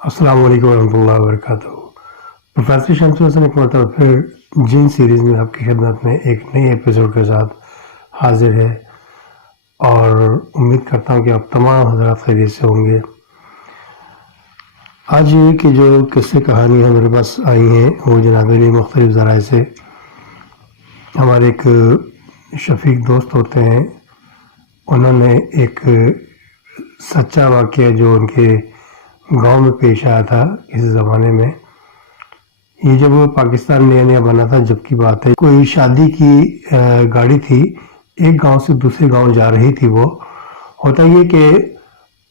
السلام علیکم ورحمۃ اللہ وبرکاتہ۔ پروفیسر شمس حسن ایک مرتبہ پھر جن سیریز میں آپ کی خدمت میں ایک نئی ایپیسوڈ کے ساتھ حاضر ہے، اور امید کرتا ہوں کہ آپ تمام حضرات خیریت سے ہوں گے۔ آج کی جو قصے کہانیاں میرے پاس آئی ہیں وہ جناب علی مختلف ذرائع سے ہمارے ایک شفیق دوست ہوتے ہیں، انہوں نے ایک سچا واقعہ جو ان کے گاؤں میں پیش آیا تھا کسی زمانے میں، یہ جب پاکستان نیا نیا بنا تھا جب کی بات ہے، کوئی شادی کی گاڑی تھی، ایک گاؤں سے دوسرے گاؤں جا رہی تھی۔ وہ ہوتا یہ کہ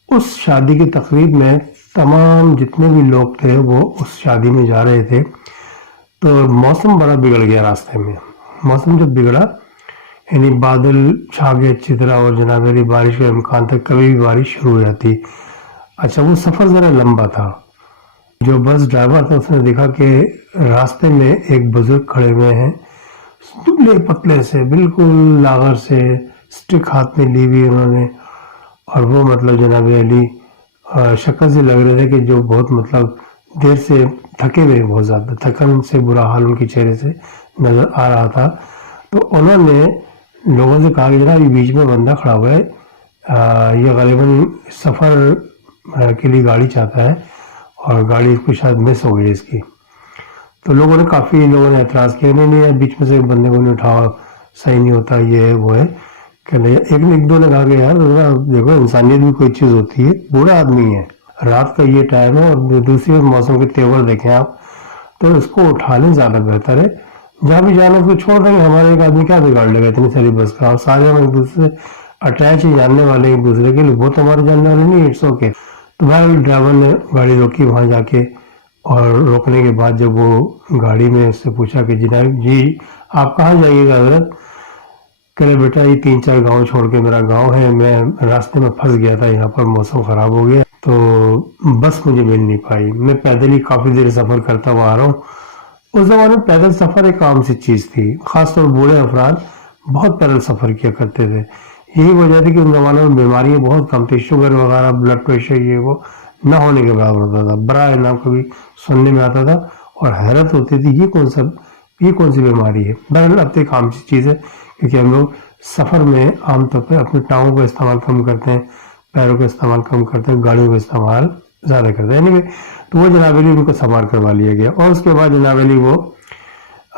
اس شادی کی تقریب میں تمام جتنے بھی لوگ تھے وہ اس شادی میں جا رہے تھے، تو موسم بڑا بگڑ گیا راستے میں۔ موسم جب بگڑا یعنی بادل چھا گئے اچھی طرح، اور جناب علی بارش کا امکان تھا، کبھی بھی بارش شروع ہو جاتی۔ اچھا، وہ سفر ذرا لمبا تھا۔ جو بس ڈرائیور تھا اس نے دیکھا کہ راستے میں ایک بزرگ کھڑے ہوئے ہیں، دبلے پتلے سے، بالکل لاغر سے، سٹک ہاتھ میں لی ہوئی انہوں نے، اور وہ جناب علی شکل سے لگ رہے تھے کہ جو بہت دیر سے تھکے ہوئے، بہت زیادہ تھکن سے برا حال ان کے چہرے سے نظر آ رہا تھا۔ تو انہوں نے لوگوں سے کہا کہ جناب یہ بیچ میں بندہ کھڑا ہوا ہے، یہ غالباً سفر کے لیے گاڑی چاہتا ہے، اور گاڑی اس کو شاید مس ہو گئی اس کی۔ تو کافی لوگوں نے اعتراض کیا، نہیں بیچ میں سے بندے کو نہیں اٹھاؤ، صحیح نہیں ہوتا، یہ ہے وہ ہے کہ نہیں۔ ایک دو نے کہا کہ یار دیکھو انسانیت بھی کوئی چیز ہوتی ہے، بوڑھا آدمی ہے، رات کا یہ ٹائم ہے، اور دوسری موسم کے تیور دیکھیں آپ، تو اس کو اٹھا لیں، زیادہ بہتر ہے۔ جہاں بھی جانا اس کو چھوڑ دیں گے، ہمارے ایک آدمی کیا بگاڑ لے گا اتنی ساری بس کا، اور سارے ہم ایک دوسرے سے اٹیچ ہی جاننے والے ایک دوسرے کے لیے، وہ تو ہمارے جاننے والے نہیں، اٹس اوکے۔ تو بہرحال ڈرائیور نے گاڑی روکی وہاں جا کے، اور روکنے کے بعد جب وہ گاڑی میں اس سے پوچھا کہ جناب جی آپ کہاں جائیے گا حضرت؟ کہ بیٹا یہ 3-4 گاؤں چھوڑ کے میرا گاؤں ہے، میں راستے میں پھنس گیا تھا، یہاں پر موسم خراب ہو گیا تو بس مجھے مل نہیں پائی، میں پیدل ہی کافی دیر سفر کرتا ہوا آ رہا ہوں۔ اس زمانے میں پیدل سفر ایک عام سی چیز تھی، خاص طور بوڑھے افراد بہت پیدل سفر کیا کرتے تھے۔ یہی وجہ تھی کہ ان زمانے میں بیماریاں بہت کم تھی، شوگر وغیرہ، بلڈ پریشر یہ وہ نہ ہونے کے برابر ہوتا تھا، برائے نام کبھی سننے میں آتا تھا، اور حیرت ہوتی تھی یہ کون سی بیماری ہے۔ بہرحال اب تو ایک عام سی چیز ہے، کیونکہ ہم لوگ سفر میں عام طور پہ اپنے ٹانگوں کا استعمال کم کرتے ہیں، پیروں کا استعمال کم کرتے ہیں، گاڑیوں کا استعمال زیادہ کرتے ہیں۔ تو وہ جناب علی ان کو سوار کروا لیا گیا، اور اس کے بعد جناب علی وہ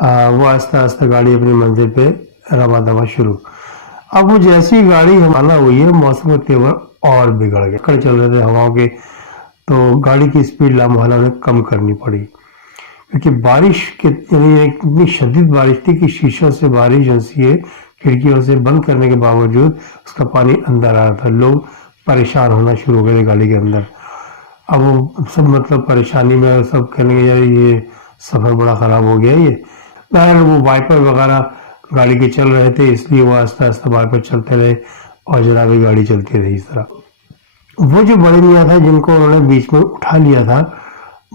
آہستہ آہستہ گاڑی اپنی منزل پہ رواں دواں شروع۔ اب وہ جیسی گاڑی روانہ ہوئی ہے، موسم کے تیور اور بگڑ گئے، کڑ چل رہے تھے ہواؤں کے، تو گاڑی کی اسپیڈ لامحالہ انہیں کم کرنی پڑی، کیونکہ بارش یعنی اتنی شدید بارش تھی کہ شیشوں سے بارش جیسی ہے، کھڑکیوں سے بند کرنے کے باوجود اس کا پانی اندر آ رہا تھا، لوگ پریشان ہونا شروع ہو گئے گاڑی کے اندر۔ اب وہ سب پریشانی میں سب کہنے گے یار یہ سفر بڑا خراب ہو گیا یہ۔ بہرحال وہ وائپر وغیرہ گاڑی کے چل رہے تھے، اس لیے وہ آہستہ آہستہ وائپر چلتے رہے، اور جناب گاڑی چلتی رہی اس طرح۔ وہ جو بڑے میاں تھا جن کو انہوں نے بیچ میں اٹھا لیا تھا،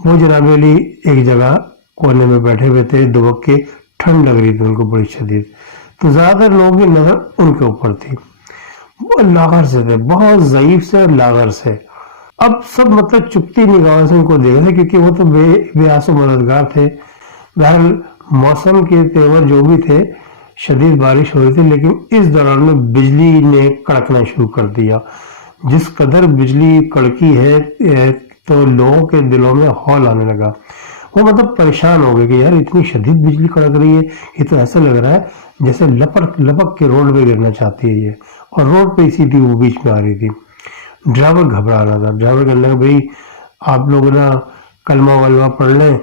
وہ جناب علی ایک جگہ کونے میں بیٹھے ہوئے تھے، دبک کے، ٹھنڈ لگ رہی تھی ان کو بڑی شدید، تو زیادہ تر لوگوں کی نظر ان کے اوپر تھی۔ وہ لاغر سے تھے، بہت ضعیف سے، لاغر سے۔ اب سب چپتی نگاہوں سے ان کو دیکھ رہے، کیونکہ وہ تو بے آس و مددگار تھے۔ بہرحال موسم کے تیور جو بھی تھے، شدید بارش ہو رہی تھی، لیکن اس دوران میں بجلی نے کڑکنا شروع کر دیا۔ جس قدر بجلی کڑکی ہے تو لوگوں کے دلوں میں ہول آنے لگا، وہ پریشان ہو گئے کہ یار اتنی شدید بجلی کڑک رہی ہے، یہ تو ایسا لگ رہا ہے جیسے لپک کے روڈ پہ گرنا چاہتی ہے یہ، اور روڈ پہ اسی تھی، وہ بیچ میں آ رہی تھی۔ ڈرائیور گھبرا رہا تھا، ڈرائیور کہنے لگا بھائی آپ لوگ نا کلمہ ولمہ پڑھ لیں،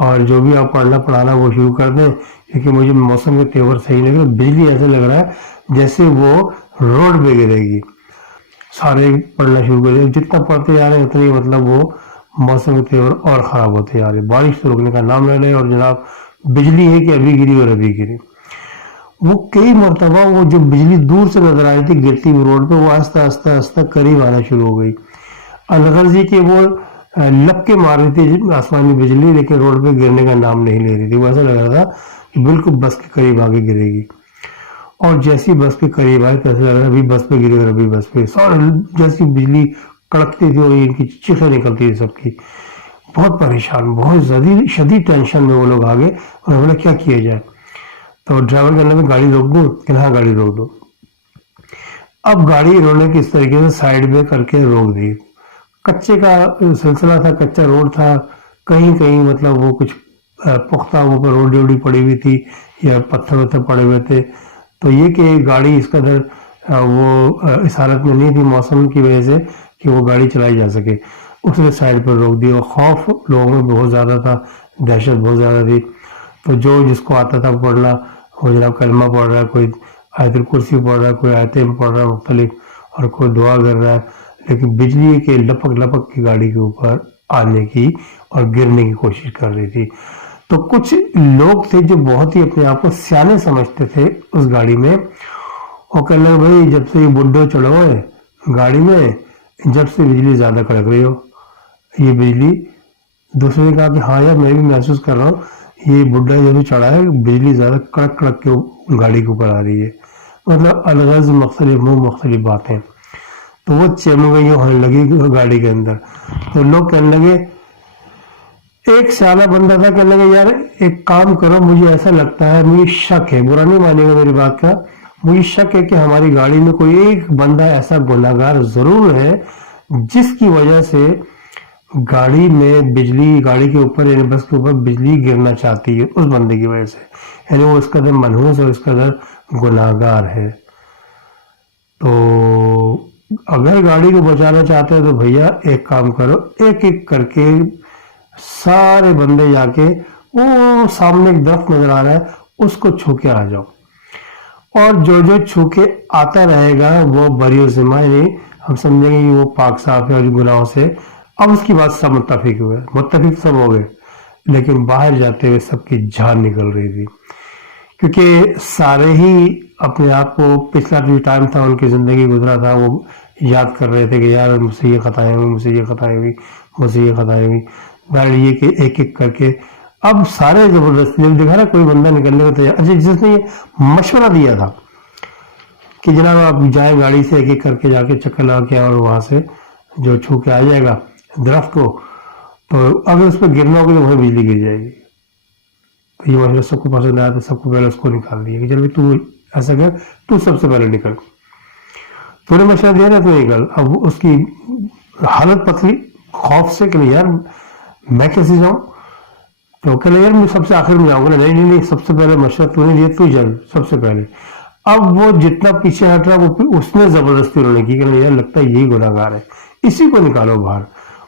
اور جو بھی آپ پڑھنا پڑھانا وہ شروع کر دیں، کیونکہ مجھے موسم کے تیور صحیح لگ رہا ہے، بجلی ایسے لگ رہا ہے جیسے وہ روڈ پہ گرے گی۔ سارے پڑھنا شروع کر دیں، جتنا پڑھتے جا رہے ہیں اتنی وہ موسم کے تیور اور خراب ہوتے جا رہے، بارش تو رکنے کا نام لے رہے، اور جناب بجلی ہے کہ ابھی گری اور ابھی گری۔ وہ کئی مرتبہ وہ جو بجلی دور سے نظر آئی تھی گرتی ہوئی روڈ پہ، وہ آہستہ آہستہ آہستہ قریب آنا شروع ہو گئی، الغرضی کہ وہ لپکے مار رہی تھی آسمانی بجلی، لیکن روڈ پہ گرنے کا نام نہیں لے رہی تھی۔ وہ ایسا لگ رہا تھا کہ بالکل بس کے قریب آگے گرے گی، اور جیسی بس کے قریب آئے تو ایسا لگ رہا ابھی بس پہ گری اور ابھی بس پہ، جیسی بجلی کڑکتی تھی اور ان کی چیخیں نکلتی تھی سب کی بہت پریشان، بہت شدید ٹینشن میں وہ لوگ آ گئے اور بولا کیا کیا جائے. تو ڈرائیور کہنے لگا گاڑی روک دوں؟ کہ ہاں گاڑی روک دو. اب گاڑی انہوں نے کس طریقے سے سائڈ میں کر کے روک دی. کچے کا سلسلہ تھا، کچا روڈ تھا، کہیں کہیں مطلب وہ کچھ پختہ اوپر روڈی ووڈی پڑی ہوئی تھی یا پتھر وتھر پڑے ہوئے تھے. تو یہ کہ گاڑی اس قدر وہ اس حالت میں نہیں تھی موسم کی وجہ سے کہ وہ گاڑی چلائی جا سکے. اس نے سائڈ پر روک دیا. خوف لوگوں میں بہت زیادہ تھا، دہشت بہت زیادہ تھی. تو جو جس کو آتا تھا پڑھنا، وہ جناب کلمہ پڑھ رہا ہے، کوئی آیت الکرسی پڑھ رہا ہے، کوئی آیتیں پڑھ رہا ہے مختلف، اور کوئی دعا کر رہا ہے. لیکن بجلی کے لپک لپک کی گاڑی کے اوپر آنے کی اور گرنے کی کوشش کر رہی تھی. تو کچھ لوگ تھے جو بہت ہی اپنے آپ کو سیانے سمجھتے تھے اس گاڑی میں. وہ کہنے لگے بھائی جب سے یہ بڈھو چڑھو ہے گاڑی میں، جب سے بجلی زیادہ کڑک رہی ہو یہ بجلی. دوسرے نے کہا کہ ہاں یار میں بھی محسوس کر رہا ہوں یہ بڈھا جب چڑھا ہے بجلی زیادہ کڑک کڑک کے گاڑی کے اوپر آ رہی ہے. مطلب الغرض مختلف مختلف باتیں. تو وہ چمگیاں ہونے لگی گاڑی کے اندر. تو لوگ کہنے لگے، ایک سیاح بندہ تھا، کہنے لگے یار ایک کام کرو، مجھے ایسا لگتا ہے، مجھے شک ہے، برا نہیں مانے گا میری بات کا، مجھے شک ہے کہ ہماری گاڑی میں کوئی ایک بندہ ایسا گناہگار ضرور ہے جس کی وجہ سے گاڑی میں بجلی، گاڑی کے اوپر یعنی بس کے اوپر بجلی گرنا چاہتی ہے اس بندے کی وجہ سے، یعنی وہ اس قدر منحوس اور اس قدر گناہگار ہے. تو اگر گاڑی کو بچانا چاہتے ہو تو بھیا ایک کام کرو، ایک ایک کر کے سارے بندے جا کے وہ سامنے ایک درخت نظر آ رہا ہے اس کو چھو کے آ جاؤ، اور جو جو چھو کے آتا رہے گا وہ بری ذمہ، یعنی ہم سمجھیں گے کہ وہ پاک صاف ہے اور گناہوں سے. اب اس کی بات سب متفق ہوئے، متفق سب ہو گئے، لیکن باہر جاتے ہوئے سب کی جان نکل رہی تھی، کیونکہ سارے ہی اپنے آپ کو پچھلا جو ٹائم تھا ان کی زندگی گزرا تھا وہ یاد کر رہے تھے کہ یار مجھ سے یہ خطائیں ہوئی، مجھ سے یہ خطائیں ہوئی، مجھ سے یہ خطائیں ہوئی. بہر یہ کہ ایک ایک کر کے اب سارے زبردستی جب دیکھا نا کوئی بندہ نکلنے کو تیار. اچھا جس نے یہ مشورہ دیا تھا کہ جناب آپ جائیں گاڑی سے ایک ایک کر کے جا کے چکر لگا کے اور وہاں سے جو چھو کے آ جائے گا درخت کو، تو اگر اس پہ گرنا ہوگا تو وہیں بجلی گر جائے گی. تو یہ مشورہ سب کو پسند آیا تو سب کو پہلے اس کو نکال دیا کہ چل تو ایسا کر، تو سب سے پہلے نکل، تو نے مشورہ دیا نا تو نکل. اب اس کی حالت پتلی خوف سے کہ یار میں کیسے جاؤں. تو کہ یار میں سب سے آخر میں جاؤں گا. نہیں نہیں سب سے پہلے مشورہ تو نے دیا، تو چل سب سے پہلے. اب وہ جتنا پیچھے ہٹ رہا وہ اس نے زبردستی انہوں نے کی کہ یار لگتا ہے یہی گناہگار ہے، اسی کو نکالو باہر.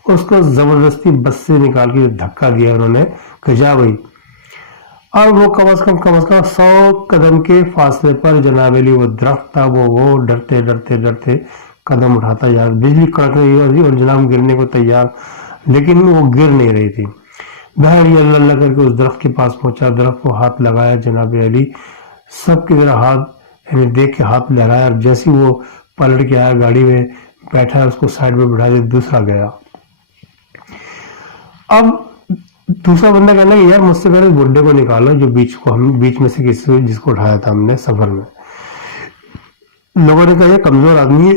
اس کو زبردستی بس سے نکال کے دھکا دیا انہوں نے کہ جا بھائی. اور وہ کم از کم 100 قدم کے فاصلے پر جناب علی وہ درخت تھا، وہ ڈرتے ڈرتے ڈرتے قدم اٹھاتا جا رہا. بجلی کڑک رہی ہے اور جناب گرنے کو تیار، لیکن وہ گر نہیں رہی تھی. بہر یہ اللہ اللہ کر کے اس درخت کے پاس پہنچا، درخت کو ہاتھ لگایا جناب علی، سب کی طرح ہاتھ یعنی دیکھ کے ہاتھ لہرایا، اور جیسے وہ پلٹ کے آیا گاڑی میں بیٹھا اس کو سائڈ میں بٹھا دیا، دوسرا گیا. اب دوسرا بندہ کہنا کہ یار مجھ سے پہلے بڈھے کو نکالو جو بیچ میں سے کسی جس کو اٹھایا تھا ہم نے سفر میں. لوگوں نے کہا یہ کمزور آدمی ہے،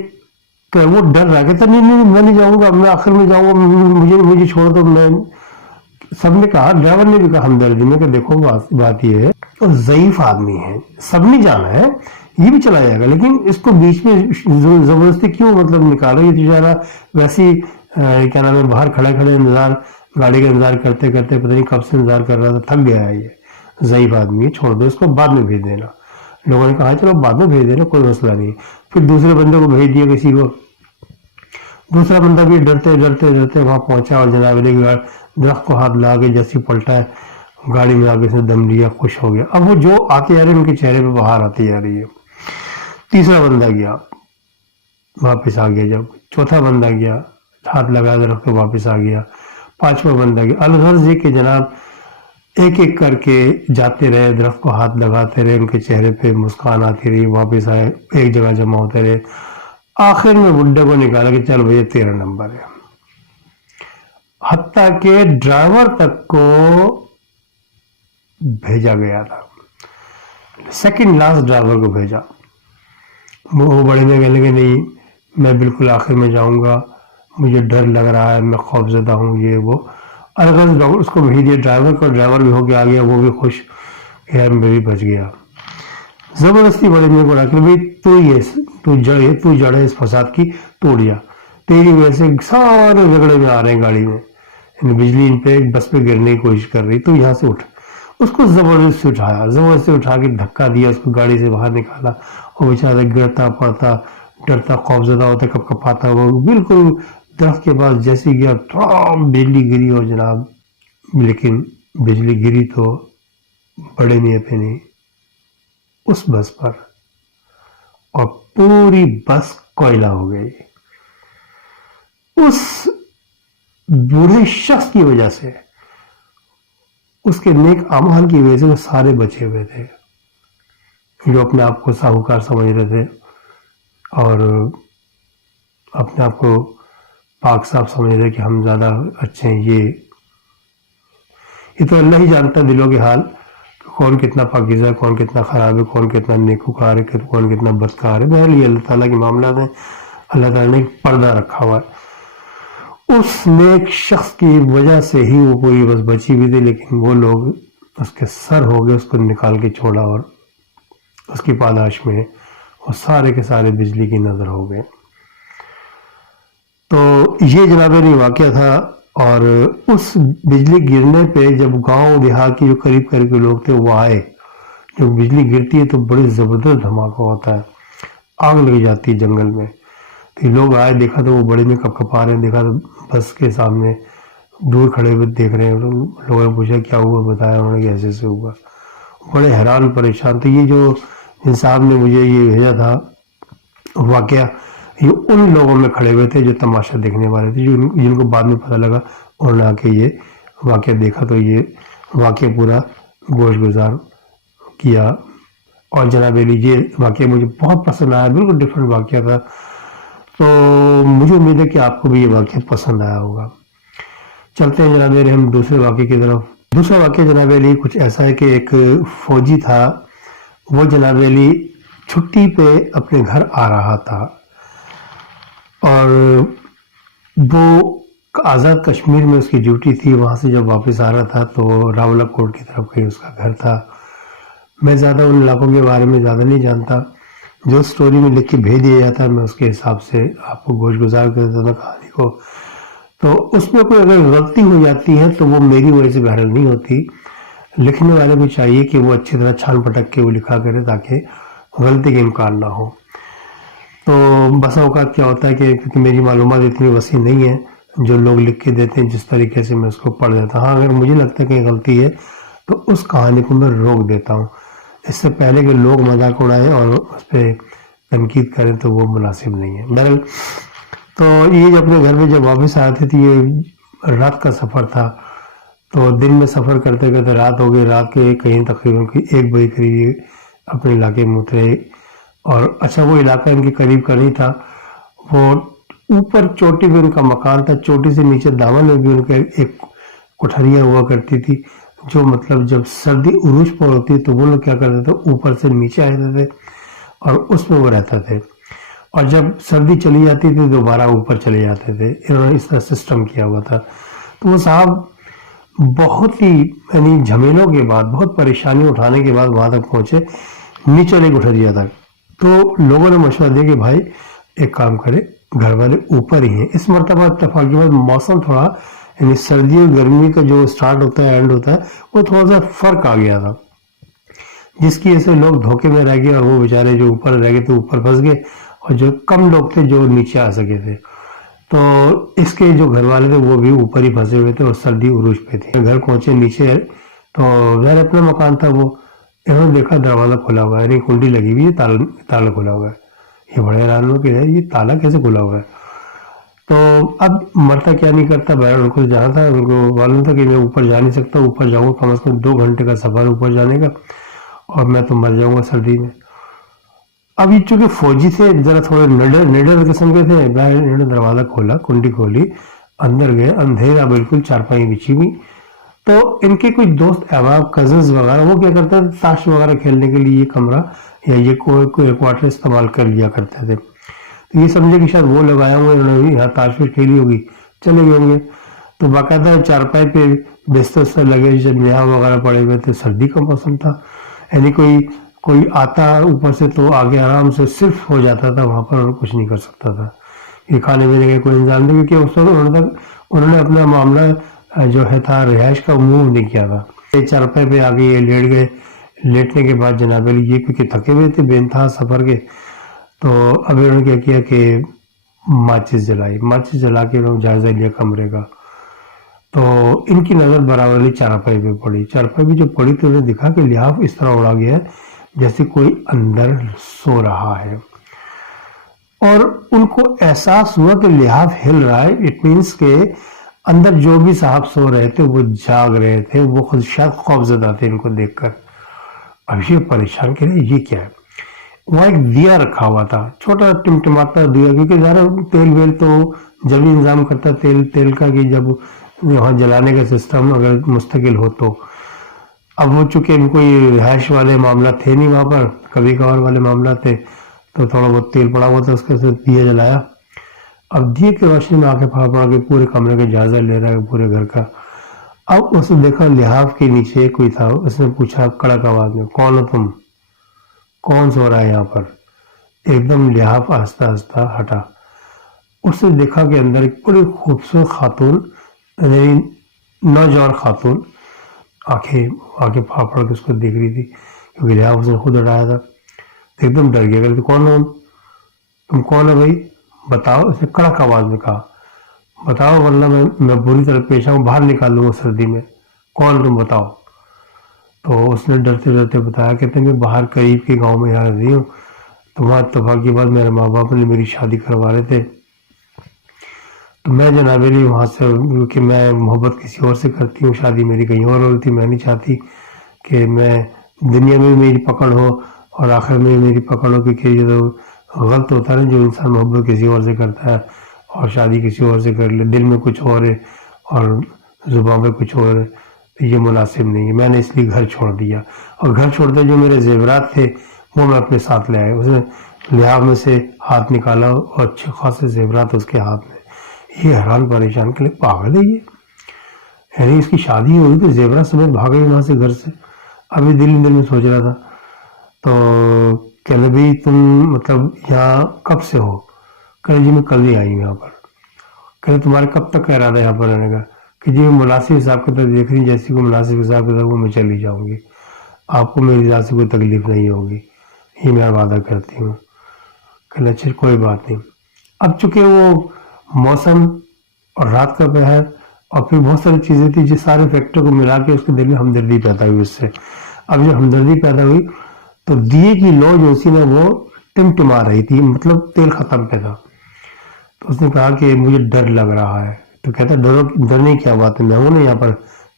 کہ وہ ڈر رہا کہتا نہیں نہیں میں نہیں جاؤں گا، میں آخر میں جاؤں گا، مجھے چھوڑ دو. میں سب نے کہا، ڈرائیور نے بھی کہا ہمدردی میں کہ دیکھو بات یہ ہے اور ضعیف آدمی ہے، سب نے جانا ہے، یہ بھی چلا جائے گا، لیکن اس کو بیچ میں زبردستی کیوں مطلب نکالو. یہ تو جانا ویسی کیا نام ہے باہر کھڑے انتظار، گاڑی کا انتظار کرتے کرتے پتہ نہیں کب سے انتظار کر رہا تھا، تھک گیا ہے، یہ ضعیف آدمی ہے، چھوڑ دو اس کو، بعد میں بھیج دینا. لوگوں نے کہا چلو بعد میں بھیج دینا کوئی مسئلہ نہیں. پھر دوسرے بندے کو بھیج دیا کسی کو. دوسرا بندہ بھی ڈرتے ڈرتے ڈرتے وہاں پہنچا اور جناب علی کے درخت کو ہاتھ لگا کے جیسے پلٹا ہے گاڑی میں آگے سے دم لیا، خوش ہو گیا. اب وہ جو آتے آ رہے ہیں ان کے چہرے پہ باہر آتی جا رہی ہے. تیسرا بندہ گیا واپس آ گیا. جب چوتھا بندہ گیا ہاتھ لگایا درخت کو واپس آ گیا. پانچواں بندہ گیا. الغرض یہ کہ جناب ایک ایک کر کے جاتے رہے، درخت کو ہاتھ لگاتے رہے، ان کے چہرے پہ مسکان آتی رہی، واپس آئے، ایک جگہ جمع ہوتے رہے. آخر میں بڈھے کو نکالا کہ چل بھائی 13 نمبر ہے. حتیٰ کہ ڈرائیور تک کو بھیجا گیا تھا، سیکنڈ لاسٹ ڈرائیور کو بھیجا. وہ بڑے نے کہنے کہ نہیں میں بالکل آخر میں جاؤں گا، مجھے ڈر لگ رہا ہے، میں خوف زدہ ہوں، یہ وہ. الغرض اس کو بھیج دیا ڈرائیور کو, ڈرائیور بھی ہو کے آ گیا, وہ بھی خوش کہ یار میں بھی بچ گیا. زبردستی بڑے میاں کو ڈاک بھائی تو جڑ ہے اس فساد کی, توڑ جا, تیری وجہ سے سارے جھگڑے میں آ رہے ہیں گاڑی میں, بجلی ان پہ بس پہ گرنے کی کوشش کر رہی, تو یہاں سے اٹھ. اس کو زبردستی اٹھایا, زبردستی اٹھا کے دھکا دیا, اس کو گاڑی سے باہر نکالا. وہ بیچارہ گرتا پڑتا ڈرتا خوفزدہ ہوتا کب کپاتا, وہ بالکل درخت کے پاس جیسے گیا بجلی گری. اور جناب لیکن بجلی گری تو بڑے میاں پہ نہیں, اس بس پر, اور پوری بس کوئلہ ہو گئی. اس بوڑھے شخص کی وجہ سے, اس کے نیک اعمال کی وجہ سے وہ سارے بچے ہوئے تھے جو اپنے آپ کو ساہوکار سمجھ رہے تھے اور اپنے آپ کو پاک صاف سمجھ رہے کہ ہم زیادہ اچھے ہیں. یہ تو اللہ ہی جانتا ہے دلوں کے حال, کون کتنا پاکیزہ ہے, کون کتنا خراب ہے, کون کتنا نیکوکار ہے, کون کتنا بدکار ہے. بہرحال یہ اللہ تعالیٰ کے معاملات ہیں, اللہ تعالیٰ نے ایک پردہ رکھا ہوا ہے. اس نیک شخص کی وجہ سے ہی وہ پوری بس بچی ہوئی تھی, لیکن وہ لوگ اس کے سر ہو گئے, اس کو نکال کے چھوڑا اور اس کی پاداش میں وہ سارے کے سارے بجلی کی نظر ہو گئے. تو یہ جناب نے واقعہ تھا. اور اس بجلی گرنے پہ جب گاؤں دیہات کے جو قریب قریب کے لوگ تھے وہ آئے, جب بجلی گرتی ہے تو بڑی زبردست دھماکہ ہوتا ہے, آگ لگ جاتی ہے جنگل میں. تو لوگ آئے, دیکھا تو وہ بڑے میں کپ کپا رہے ہیں, دیکھا تو بس کے سامنے دور کھڑے ہوئے دیکھ رہے ہیں. لوگوں نے پوچھا کیا ہوا, بتایا انہوں نے کہ ایسے ہوا. بڑے حیران پریشان تھے. یہ جو صاحب نے مجھے یہ بھیجا تھا واقعہ, یہ ان لوگوں میں کھڑے ہوئے تھے جو تماشا دیکھنے والے تھے, جن کو بعد میں پتہ لگا انہوں نے آ کے یہ واقعہ دیکھا تو یہ واقعہ پورا گوش گزار کیا. اور جناب یہ واقعہ مجھے بہت پسند آیا, بالکل ڈفرینٹ واقعہ تھا. تو مجھے امید ہے کہ آپ کو بھی یہ واقعہ پسند آیا ہوگا. چلتے ہیں جناب ہم دوسرے واقعے کی طرف. دوسرا واقعہ جناب علی کچھ ایسا ہے کہ ایک فوجی تھا, وہ جناب علی چھٹی پہ اپنے گھر آ رہا تھا اور وہ آزاد کشمیر میں اس کی ڈیوٹی تھی. وہاں سے جب واپس آ رہا تھا تو راولہ کوٹ کی طرف کہیں اس کا گھر تھا. میں زیادہ ان علاقوں کے بارے میں زیادہ نہیں جانتا, جو سٹوری میں لکھ کے بھیج دیا جاتا ہے میں اس کے حساب سے آپ کو گوش گزار کر دیتا تھا کہانی کو. تو اس میں کوئی اگر غلطی ہو جاتی ہے تو وہ میری وجہ سے بہرحال نہیں ہوتی, لکھنے والے کو چاہیے کہ وہ اچھی طرح چھان پٹک کے وہ لکھا کرے تاکہ غلطی کے امکان نہ ہو. تو بسا اوقات کیا ہوتا ہے کہ کیونکہ میری معلومات اتنی وسیع نہیں ہے, جو لوگ لکھ کے دیتے ہیں جس طریقے سے میں اس کو پڑھ دیتا ہوں. ہاں اگر مجھے لگتا ہے کہ غلطی ہے تو اس کہانی کو میں روک دیتا ہوں, اس سے پہلے کہ لوگ مذاق اڑائیں اور اس پہ تنقید کریں تو وہ مناسب نہیں ہے. بہرحال تو یہ جو اپنے گھر میں جب واپس آئے تھے تو یہ رات کا سفر تھا, تو دن میں سفر کرتے کرتے رات ہو گئی. رات کے کہیں تقریباً 1 بجے قریب اپنے علاقے میں اترے. اور اچھا وہ علاقہ ان کے قریب کا نہیں تھا, وہ اوپر چوٹی پہ ان کا مکان تھا, چوٹی سے نیچے دامن میں بھی ان کا ایک کوٹھریاں ہوا کرتی تھی, جو مطلب جب سردی عروج پر ہوتی تو وہ لوگ کیا کرتے تھے اوپر سے نیچے آ جاتے تھے اور اس میں وہ رہتے تھے, اور جب سردی چلی جاتی تھی دوبارہ اوپر چلے جاتے تھے. انہوں نے اس طرح سسٹم کیا ہوا تھا. تو وہ صاحب بہت ہی یعنی جھمیلوں کے بعد, بہت پریشانی اٹھانے کے بعد وہاں تک پہنچے, نیچے والے کوٹھریا تک. تو لوگوں نے مشورہ دیا کہ بھائی ایک کام کرے, گھر والے اوپر ہی ہیں. اس مرتبہ اتفاق کے بعد موسم تھوڑا یعنی سردی اور گرمی کا جو سٹارٹ ہوتا ہے اینڈ ہوتا ہے وہ تھوڑا سا فرق آ گیا تھا, جس کی وجہ سے لوگ دھوکے میں رہ گئے اور وہ بیچارے جو اوپر رہ گئے تھے اوپر پھنس گئے, اور جو کم لوگ تھے جو نیچے آ سکے تھے تو اس کے جو گھر والے تھے وہ بھی اوپر ہی پھنسے ہوئے تھے اور سردی عروج پہ تھے. گھر پہنچے نیچے تو ظاہر اپنا مکان تھا, وہ انہوں نے دیکھا دروازہ کھلا ہوا ہے, یعنی کنڈی لگی ہوئی ہے, تالا کھلا ہوا ہے. یہ بڑے حیران ہو کہ یہ تالا کیسے کھلا ہوا ہے. تو اب مرتا کیا نہیں کرتا, بہرحال ان کو جانا تھا, ان کو معلوم تھا کہ میں اوپر جا نہیں سکتا, اوپر جاؤں گا کم از کم 2 گھنٹے کا سفر اوپر جانے کا اور میں تو مر جاؤں گا سردی میں. اب یہ چونکہ فوجی تھے ذرا تھوڑے نڈر قسم کے تھے, انہوں نے دروازہ کھولا, کنڈی کھولی, اندر گئے, اندھیرا بالکل, چارپائی بچھی ہوئی. تو ان کے کچھ دوست احباب کزنز وغیرہ وہ کیا کرتے تھے تاش وغیرہ کھیلنے کے لیے یہ کمرہ یا یہ کوئی کوارٹر استعمال کر لیا کرتے تھے. تو یہ سمجھے کہ شاید وہ لگایا ہوئے, انہوں نے یہاں تاش پہ کھیلی ہوگی, چلے گئے ہوں گے. تو باقاعدہ چارپائی پہ بستر سے لگے جب یہاں وغیرہ پڑے ہوئے تھے. سردی کا موسم تھا, یعنی کوئی آتا اوپر سے تو آگے آرام سے صرف ہو جاتا تھا وہاں پر, اور کچھ نہیں کر سکتا تھا. یہ کھانے پینے کا کوئی انتظام نہیں, کیونکہ اس وقت انہوں نے اپنا معاملہ جو ہے تھا رہائش کا موو نہیں کیا تھا. چارپائی پہ آگے یہ لیٹ گئے. لیٹنے کے بعد جناب علی یہ کیونکہ تھکے ہوئے تھے بے انتہا سفر کے, تو ابھی انہوں نے کیا کیا کہ ماچس جلائی. ماچس جلا کے انہوں نے جائزہ لیا کمرے کا. تو ان کی نظر برابر علی چارپائی پہ پڑی. چارپائی پہ جو پڑی تو انہیں دکھا کہ لحاف اس طرح اڑا گیا ہے جیسے کوئی اندر سو رہا ہے, اور ان کو احساس ہوا کہ لحاف ہل رہا ہے. اٹ مینس کہ اندر جو بھی صاحب سو رہے تھے وہ جاگ رہے تھے, وہ خود شاید خوف زدہ تھے ان کو دیکھ کر. اب یہ پریشان کر رہے یہ کیا ہے. وہاں ایک دیا رکھا ہوا تھا, چھوٹا ٹمٹماتا دیا, کیونکہ ذرا تیل ویل تو جب ہی انتظام کرتا تیل کا کہ جب وہاں جلانے کا سسٹم اگر مستقل ہو تو. اب وہ چونکہ کوئی رہائش والے معاملات تھے نہیں وہاں پر, کبھی کبھار والے معاملات تھے, تو تھوڑا بہت تیل پڑا ہوا تھا, اس کے ساتھ دیا جلایا. اب دیے کی روشنی میں آ کے پڑا کے پورے کمرے کا جائزہ لے رہا ہے پورے گھر کا. اب اس نے دیکھا لحاف کے نیچے کوئی تھا. اس نے پوچھا کڑک آواز میں, کون ہو تم, کون سو رہا ہے یہاں پر. ایک دم لحاف آہستہ آہستہ ہٹا. اس نے دیکھا کہ اندر ایک بڑی خوبصورت خاتون, نوجوان خاتون آنکھیں پھاڑ پھاڑ کے اس کو دیکھ رہی تھی, کیونکہ لحاف اس نے خود ہٹایا تھا. ایک دم ڈر گیا, کہ کون ہو تم, کون ہے بھائی بتاؤ. اس نے کڑک آواز میں کہا, بتاؤ ورنہ میں بری طرح پیش آؤں, باہر نکال دوں گا سردی میں, کون تم بتاؤ. تو اس نے ڈرتے ڈرتے بتایا, کہتے میں باہر قریب کے گاؤں میں یہاں رہی ہوں. تمہارا اتفاق کی بات, میرے ماں باپ نے میری شادی کروا رہے تھے, تو میں جناب علی وہاں سے, کیونکہ میں محبت کسی اور سے کرتی ہوں, شادی میری کہیں اور ہو رہی تھی, میں نہیں چاہتی کہ میں دنیا میں میری پکڑ ہو اور آخر میں میری پکڑ ہو, کیونکہ یہ تو غلط ہوتا ہے جو انسان محبت کسی اور سے کرتا ہے اور شادی کسی اور سے کر لے, دل میں کچھ اور ہے اور زبان پہ کچھ اور ہے, یہ مناسب نہیں ہے. میں نے اس لیے گھر چھوڑ دیا, اور گھر چھوڑتے جو میرے زیورات تھے وہ میں اپنے ساتھ لے آیا. اس نے لحاف میں سے ہاتھ نکالا اور اچھے خاصے زیورات اس کے ہاتھ میں. یہ حیران پریشان کے لیے, پاگل ہے یہ, یعنی اس کی شادی ہوئی تو زیورات سمیت بھاگ گئی وہاں سے گھر سے. ابھی دل میں سوچ رہا تھا. تو کہنے بھائی تم مطلب یہاں کب سے ہو. کہنے جی میں کل ہی آئی ہوں یہاں پر. کہنے تمہارے کب تک کا ارادہ ہے یہاں پر رہنے کا. کہ جی میں مناسب حساب کے تک دیکھ رہی, جیسی کو مناسب حساب کے تک وہ میں چلی جاؤں گی, آپ کو میری ذات سے کوئی تکلیف نہیں ہوگی, یہ میں وعدہ کرتی ہوں. کہنا اچھا کوئی بات نہیں. اب چونکہ وہ موسم اور رات کا پہر اور پھر بہت ساری چیزیں تھی, جس سارے فیکٹر کو ملا کے اس کے دل میں ہمدردی پیدا ہوئی اس سے. اب جب ہمدردی پیدا ہوئی تو دیے کی لو جو اسی نے وہ ٹمٹما رہی تھی, مطلب تیل ختم پہ تھا. تو اس نے کہا کہ مجھے ڈر لگ رہا ہے. تو کہتا ڈرنے کیا بات ہے, میں ہوں نا یہاں پر,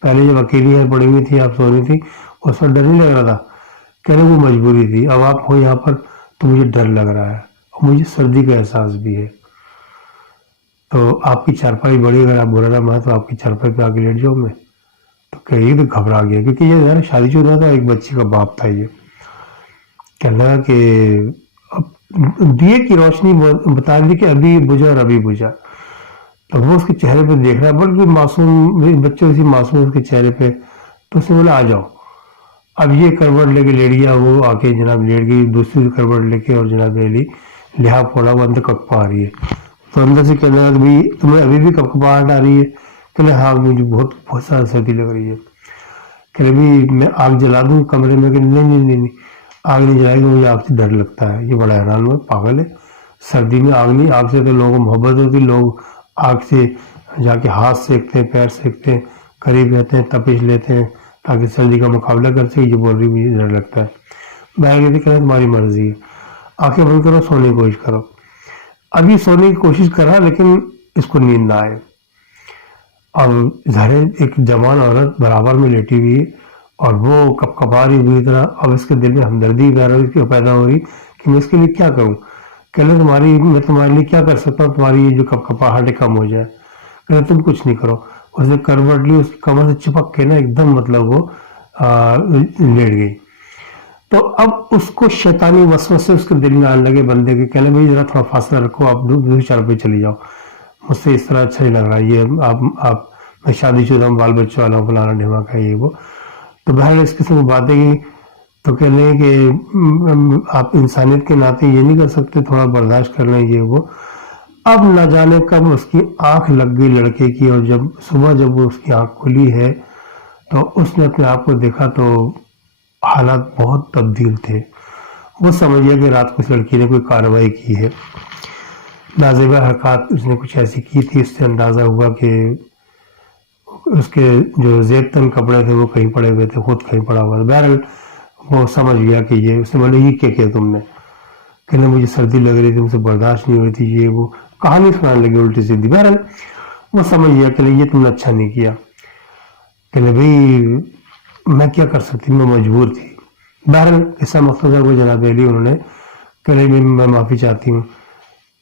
پہلے جب اکیلی ہے پڑی ہوئی تھی آپ سو رہی تھی اس وقت ڈر نہیں لگ رہا تھا. کہنے وہ مجبوری تھی, اب آپ ہو یہاں پر تو مجھے ڈر لگ رہا ہے اور مجھے سردی کا احساس بھی ہے. تو آپ کی چارپائی بڑی, اگر آپ برا نہ مانا تو آپ کی چارپائی پہ آ کے لیٹ جاؤں میں. تو کہیے تو گھبرا گیا, کیونکہ یہ ذرا شادی شدہ تھا, ایک بچے کا باپ تھا. یہ کہنے لگا کہ اب دیے کی روشنی بتا دی کہ ابھی بجھا اور ابھی بجھا. تو وہ اس کے چہرے پہ دیکھ رہا ہے, بلکہ معصوم بچے اسی معصوم اس کے چہرے پہ. تو اس نے بولا آ جاؤ. اب یہ کروٹ لے کے لیٹ گیا, وہ آ کے جناب لیٹ گئی دوسری کروٹ لے کے, اور جناب علی لحاف پڑا وہ اندر کپا آ رہی ہے. تو اندر سے کہنے لگا کہ بھائی تمہیں ابھی بھی کپکپاہٹ آ رہی ہے. کہنے ہاں مجھے بہت سارا سردی لگ رہی ہے. کہنے بھائی میں آگ جلا دوں کمرے میں. کہ نہیں آگ نہیں جلائے گی, مجھے آگ سے ڈر لگتا ہے. یہ بڑا حیران ہوا, پاگل ہے, سردی میں آگ نہیں, آگ سے تو لوگوں کو محبت ہوتی, لوگ آگ سے جا کے ہاتھ سیکتے ہیں, پیر سیکتے ہیں, قریب رہتے ہیں, تپش لیتے ہیں تاکہ سردی کا مقابلہ کر سکے. یہ بول رہی مجھے ڈر لگتا ہے. باہر کہتے کہنا تمہاری مرضی ہے, آنکھیں بند کرو, سونے کی کوشش کرو. ابھی سونے کی کوشش کر رہا لیکن اس کو نیند نہ آئے. اور ظاہر ایک جوان عورت برابر میں لیٹی ہوئی ہے اور وہ کپکپا رہی بری طرح. اب اس کے دل میں ہمدردی پیدا ہو رہی کہ میں اس کے لیے کیا کروں. کہنے میں تمہارے لیے کیا کر سکتا ہوں, تمہاری یہ جو کپکپاہٹ ہے کم ہو جائے. کہنے تم کچھ نہیں کرو. اس نے کروٹ لی, اس کی کمر سے چپک کے نا ایک دم مطلب وہ لیٹ گئی. تو اب اس کو شیطانی وسوسے اس کے دل میں آنے لگے بندے کے. کہنے بھائی ذرا تھوڑا فاصلہ رکھو, آپ دوسری چار پہ چلی جاؤ, مجھ سے اس طرح اچھا نہیں لگ رہا. یہ آپ میں شادی شدہ ہوں، بال بچوں والا ہوں، فلانا ڈھماکا یہ وہ. تو بہرحال اس قسم کی باتیں کی تو کہہ لیں کہ آپ انسانیت کے ناطے یہ نہیں کر سکتے، تھوڑا برداشت کر لیں یہ وہ. اب نہ جانے کب اس کی آنکھ لگ گئی لڑکے کی، اور جب صبح جب وہ اس کی آنکھ کھلی ہے تو اس نے اپنے آپ کو دیکھا تو حالات بہت تبدیل تھے. وہ سمجھ گیا کہ رات کو اس لڑکی نے کوئی کارروائی کی ہے، نازیبہ حرکات اس نے کچھ ایسی کی تھی. اس سے اندازہ ہوا کہ اس کے جو زیب تن کپڑے تھے وہ کہیں پڑے ہوئے تھے، خود کہیں پڑا ہوا تھا. بہرحال وہ سمجھ گیا کہ یہ، اس نے بولے یہ کیا تم نے؟ کہنے مجھے سردی لگ رہی تھی، مجھ سے برداشت نہیں ہوئی تھی یہ وہ، کہانی سنانے لگی الٹی سیدھی. بہرحال وہ سمجھ گیا کہ یہ تم نے اچھا نہیں کیا. کہنے بھائی میں کیا کر سکتی، میں مجبور تھی. بہرحال قصہ مختصر وہ جناب علی انہوں نے کہنے میں معافی چاہتی ہوں،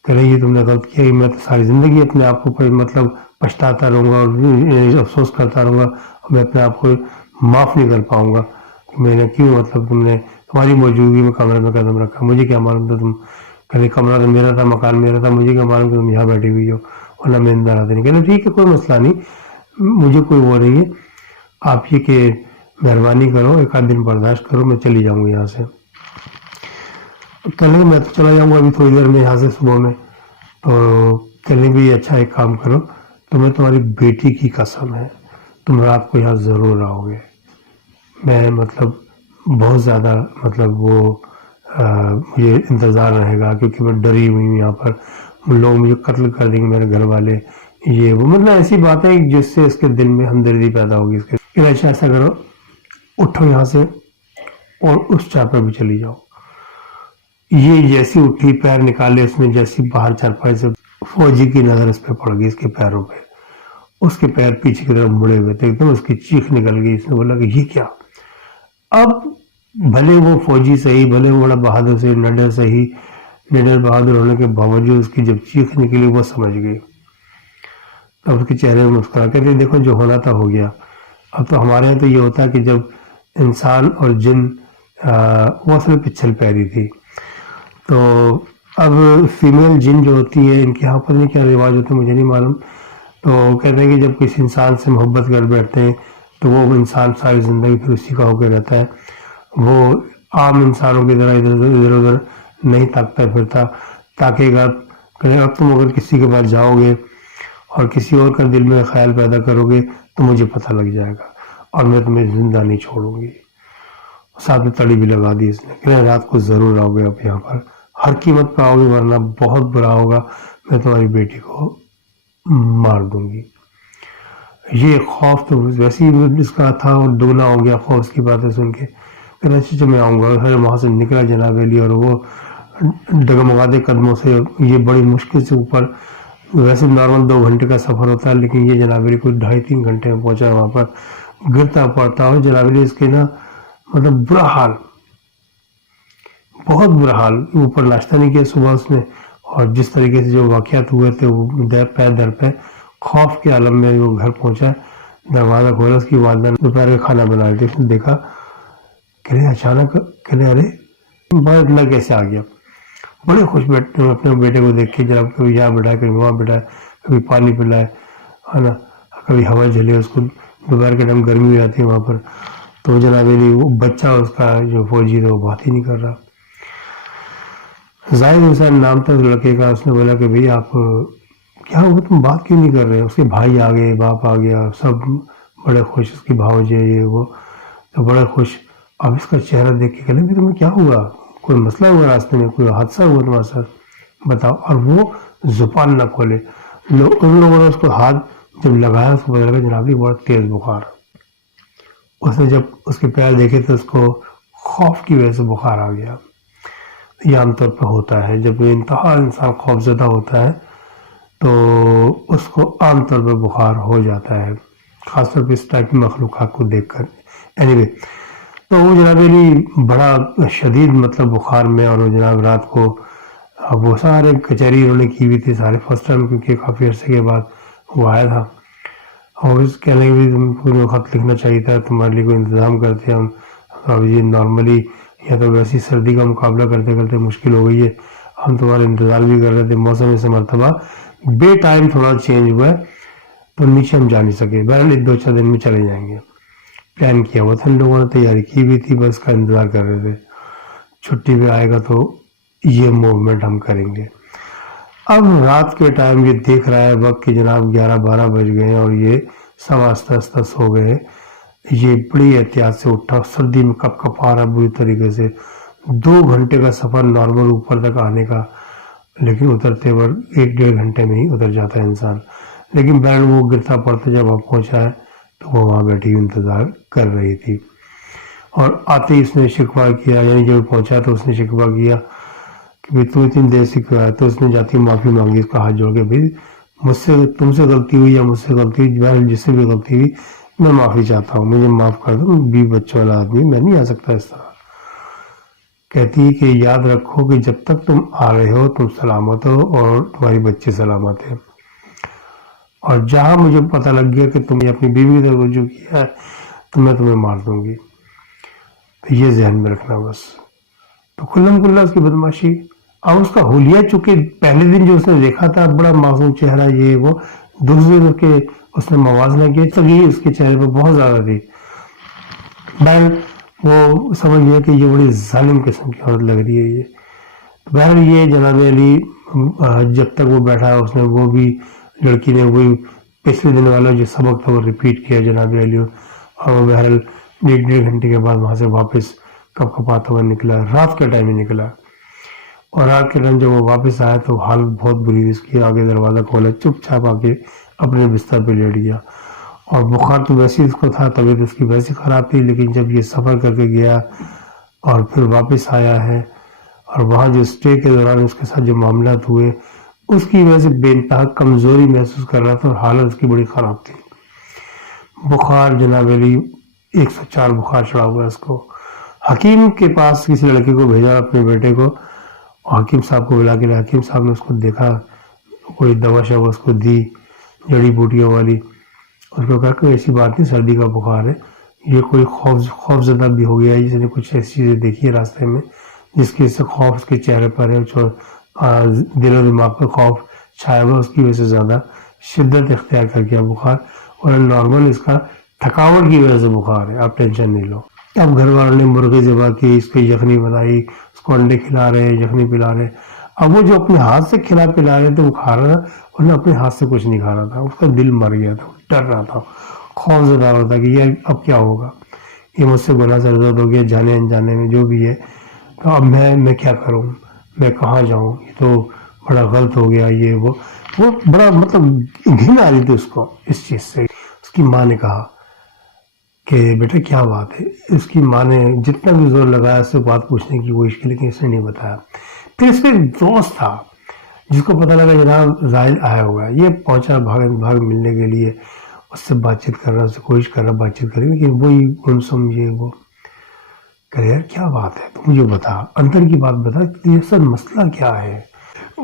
کہنے یہ تم نے غلط کیا، میں تو ساری زندگی اپنے آپ کو مطلب پچھتاتا رہوں گا اور افسوس کرتا رہوں گا، میں اپنے آپ کو معاف نہیں کر پاؤں گا کہ میں نے کیوں مطلب تم نے تمہاری موجودگی میں کمرے میں قدم رکھا. مجھے کیا معلوم تھا تم، کہنے کمرہ تو میرا تھا، مکان میرا تھا، مجھے کیا معلوم کہ تم یہاں بیٹھی ہوئی ہو ورنہ میں اندر آتے نہیں. کہنے ٹھیک ہے کوئی مسئلہ نہیں، مجھے کوئی وہ نہیں ہے، آپ یہ کہ مہربانی کرو ایک آدھ دن برداشت کرو، میں چلی جاؤں گی یہاں سے. کہنے میں تو چلا جاؤں گا ابھی تھوڑی دیر میں یہاں سے صبح میں. تو کہنے بھی اچھا ایک کام کرو، تمہیں تمہاری بیٹی کی قسم ہے تم رات کو یہاں ضرور آؤ گے. میں مطلب بہت زیادہ مطلب وہ مجھے انتظار رہے گا، کیونکہ میں ڈری ہوئی ہوں یہاں پر، لوگ مجھے قتل کر دیں گے میرے گھر والے یہ وہ، مطلب ایسی باتیں جس سے اس کے دل میں ہمدردی پیدا ہوگی. اس کے اچھا ایسا کرو، اٹھو یہاں سے اور اس چار بھی چلی جاؤ. یہ جیسی اٹھی پیر نکالے اس نے، جیسی باہر چارپائی سے فوجی کی نظر اس پہ پڑ گئی، اس کے پیروں پہ. اس کے پیر پیچھے کی طرف مڑے ہوئے تھے، ایک دم اس کی چیخ نکل گئی. اس نے بولا کہ یہ کیا؟ اب بھلے وہ فوجی صحیح، بھلے وہ بڑا بہادر سے نڈر صحیح، نڈر بہادر ہونے کے باوجود اس کی جب چیخ نکلی وہ سمجھ گئی. اب اس کے چہرے میں مسکرا کے دیکھو جو ہونا تھا ہو گیا. اب تو ہمارے یہاں تو یہ ہوتا ہے کہ جب انسان اور جن وہ اصل پچھل پیری تھی، تو اب فیمیل جن جو ہوتی ہے ان کے یہاں پر نہیں کیا رواج ہوتا مجھے نہیں معلوم، تو کہتے ہیں کہ جب کسی انسان سے محبت کر بیٹھتے ہیں تو وہ انسان ساری زندگی پھر اسی کا ہو کے رہتا ہے. وہ عام انسانوں کی طرح ادھر ادھر نہیں تاکتا پھرتا، تاکہ اب تم اگر کسی کے پاس جاؤ گے اور کسی اور کا دل میں خیال پیدا کرو گے تو مجھے پتہ لگ جائے گا اور میں تمہیں زندہ نہیں چھوڑوں گی. ساتھ میں تڑی بھی لگا دی اس نے کہ رات کو ضرور آؤ گے، اب یہاں پر ہر قیمت پہ آؤ گے ورنہ بہت برا ہوگا، میں تمہاری بیٹی کو مار دوں گی. یہ خوف تو ویسے ہی اس کا تھا اور دگنا ہو گیا خوف اس کی باتیں سن کے. کہ اچھا میں آؤں گا. وہاں سے نکلا جناب علی اور وہ ڈگمگاتے قدموں سے، یہ بڑی مشکل سے اوپر، ویسے نارمل 2 گھنٹے کا سفر ہوتا ہے لیکن یہ جناب علی کوئی 2.5-3 گھنٹے میں پہنچا وہاں پر، گرتا پڑتا ہو. جناب علی اس کے نا مطلب برا حال، بہت برا حال. اوپر ناشتہ نہیں کیا صبح اس نے، اور جس طریقے سے جو واقعات ہوئے تھے وہ در پہ خوف کے عالم میں وہ گھر پہنچا. دروازہ کھولا، اس کی والدہ دوپہر کا کھانا بنا رہی تھی. اس نے دیکھا کہ اچانک کہنے ارے بڑا اتنا کیسے آ گیا. بڑے خوش بیٹھے اپنے بیٹے کو دیکھ کے، جناب کبھی یہاں بیٹھا کبھی وہاں بیٹھا، کبھی پانی پلائے ہے نا، کبھی ہوا جھلے. اس کو دوپہر کے ٹائم گرمی ہو جاتی ہے وہاں پر، تو جناب علی وہ بچہ اس کا جو فوجی تھا وہ بات ہی نہیں کر رہا. زاہد حسین نام تھا اس لڑکے کا. اس نے بولا کہ بھئی آپ کیا ہوا، تم بات کیوں نہیں کر رہے؟ اس کے بھائی آ گئے، باپ آ گیا، سب بڑے خوش، اس کی بھاوجی یہ وہ تو بڑے خوش. اب اس کا چہرہ دیکھ کے کہنے تمہیں کیا ہوا، کوئی مسئلہ ہوا راستے میں، کوئی حادثہ ہوا تمہارے ساتھ بتاؤ. اور وہ زبان نہ کھولے. ان لوگوں نے اس کو ہاتھ جب لگایا اس کو پتا لگا جناب بڑا تیز بخار. اس نے جب اس کے پیر دیکھے تو اس کو خوف کی وجہ سے بخار آ گیا. یہ عام طور پہ ہوتا ہے جب انتہا انسان خوف زدہ ہوتا ہے تو اس کو عام طور پہ بخار ہو جاتا ہے، خاص طور پہ اس ٹائپ کی مخلوقات کو دیکھ کر. اینی تو وہ جناب علی بڑا شدید مطلب بخار میں، اور وہ جناب رات کو وہ سارے کچہری انہوں نے کی ہوئی تھی سارے فرسٹ ٹائم، کیونکہ کافی عرصے کے بعد وہ آیا تھا. اور اس کہنے بھی تم کو خط لکھنا چاہیے تھا، تمہارے لیے کوئی انتظام کرتے ہم. اب یہ نارملی یا تو ویسی سردی کا مقابلہ کرتے کرتے مشکل ہو گئی ہے، ہم تمہارا انتظار بھی کر رہے تھے. موسم سے مرتبہ بے ٹائم تھوڑا چینج ہوا ہے تو نیچے ہم جا نہیں سکے. بہرحال 2-4 دن میں چلے جائیں گے. پلان کیا ہوا تھا ان لوگوں نے, تیاری کی بھی تھی, بس کا انتظار کر رہے تھے چھٹی پہ آئے گا تو یہ موومنٹ ہم کریں گے. اب رات کے ٹائم یہ دیکھ رہا ہے وقت کہ جناب 11-12 بج گئے اور یہ سب آستہ آستہ سو گئے. یہ بڑی احتیاط سے اٹھا, سردی میں کپ کپ آ رہا بری طریقے سے. 2 گھنٹے کا سفر نارمل اوپر تک آنے کا, لیکن اترتے وقت 1-1.5 گھنٹے میں ہی اتر جاتا ہے انسان. لیکن بہن وہ گرتا پڑتا جب وہاں پہنچا ہے تو وہ وہاں بیٹھی انتظار کر رہی تھی. اور آتے ہی اس نے شکوہ کیا, یعنی جب پہنچا تو اس نے شکوہ کیا کہ بھائی تو اتنی دیر سے کیوں آیا. تو اس نے جاتی معافی مانگی, اس کا ہاتھ جوڑ کے, بھائی مجھ سے تم سے غلطی ہوئی یا مجھ سے غلطی ہوئی, بہرحال جس سے بھی غلطی ہوئی میں معافی چاہتا ہوں, مجھے معاف کر دو, 20 بچوں والا آدمی, میں نہیں آ سکتا اس طرح. کہتی ہے کہ یاد رکھو کہ جب تک تم آ رہے ہو تم سلامت ہو اور تمہاری بچے سلامت ہیں, اور جہاں مجھے پتہ لگ گیا کہ تم نے اپنی بیوی کی طرف رجوع کیا ہے تو میں تمہیں مار دوں گی. تو یہ ذہن میں رکھنا بس. تو کھلم کھلا اس کی بدماشی. اب اس کا حلیہ چونکہ پہلے دن جو اس نے دیکھا تھا بڑا معصوم چہرہ یہ وہ, دوسرے دن کے اس نے موازنہ کیا, تگی اس کے چہرے پہ بہت زیادہ تھی. بہرحال وہ سمجھ گیا کہ یہ بڑی ظالم قسم کی عورت لگ رہی ہے یہ. بہرحال یہ جناب علی جب تک وہ بیٹھا اس نے وہ بھی لڑکی نے وہی پچھلے دن والا جو سبق تھا وہ ریپیٹ کیا جناب علی, اور وہ بہرحال 1-1.5 گھنٹے کے بعد وہاں سے واپس کپ کپاتا ہوا نکلا. رات کا ٹائم ہی نکلا, اور رات کے ٹائم جب وہ واپس آیا تو حالت بہت بری تھی اس کی. آگے دروازہ کھولا, چپ چاپ آ کے اپنے بستر پہ لیٹ گیا. اور بخار تو ویسے اس کو تھا, طبیعت اس کی ویسے خراب تھی, لیکن جب یہ سفر کر کے گیا اور پھر واپس آیا ہے اور وہاں جو اسٹے کے دوران اس کے ساتھ جو معاملات ہوئے اس کی وجہ سے بے انتہا کمزوری محسوس کر رہا تھا اور حالت اس کی بڑی خراب تھی. بخار جناب علی 104 بخار چڑھا ہوا ہے اس کو. حکیم کے پاس کسی لڑکے کو بھیجا اپنے بیٹے کو, اور حکیم صاحب کو بلا کے لیا. حکیم صاحب نے اس کو دیکھا, کوئی دوا شوا اس کو دی جڑی بوٹیوں والی. اس کو کہا کہ ایسی بات نہیں, سردی کا بخار ہے, یہ کوئی خوف زدہ بھی ہو گیا ہے, جس نے کچھ ایسی چیزیں دیکھی ہے راستے میں جس کی وجہ سے خوف اس کے چہرے پر ہے, دل و دماغ پہ خوف چھایا ہوا, اس کی وجہ سے زیادہ شدت اختیار کر گیا بخار. اور نارمل اس کا تھکاوٹ کی وجہ سے بخار ہے, آپ ٹینشن نہیں لو. اب گھر والوں نے مرغی ذبح کی, اس کو یخنی بنائی, اس کو انڈے کھلا رہے, یخنی پلا رہے. اب وہ جو اپنے ہاتھ سے کھلا پلا رہے تھے وہ کھا رہا تھا, ورنہ اپنے ہاتھ سے کچھ نہیں کھا رہا تھا. اس کا دل مر گیا تھا, ڈر رہا تھا, خوف زدہ ہو رہا تھا کہ یہ اب کیا ہوگا, یہ مجھ سے گناہ سرزد ہو گیا جانے انجانے میں جو بھی ہے. تو اب میں کیا کروں, میں کہاں جاؤں, یہ تو بڑا غلط ہو گیا. یہ وہ بڑا مطلب گھن آ رہی تھی اس کو اس چیز سے. اس کی ماں نے کہا کہ بیٹا کیا بات ہے. اس کی ماں نے جتنا بھی زور لگایا اس سے بات پوچھنے کی کوشش کی, لیکن اس نے نہیں بتایا. پھر اس کا ایک دوست تھا جس کو پتہ لگا جناب زاہد آیا ہوا ہے. یہ پہنچا بھاگ ملنے کے لیے, اس سے بات چیت کر رہا, اس سے کوشش کر رہا بات چیت کرے, لیکن وہی گمسم یہ وہ. کہ یار کیا بات ہے, تو مجھے بتا, اندر کی بات بتا, اصل مسئلہ کیا ہے.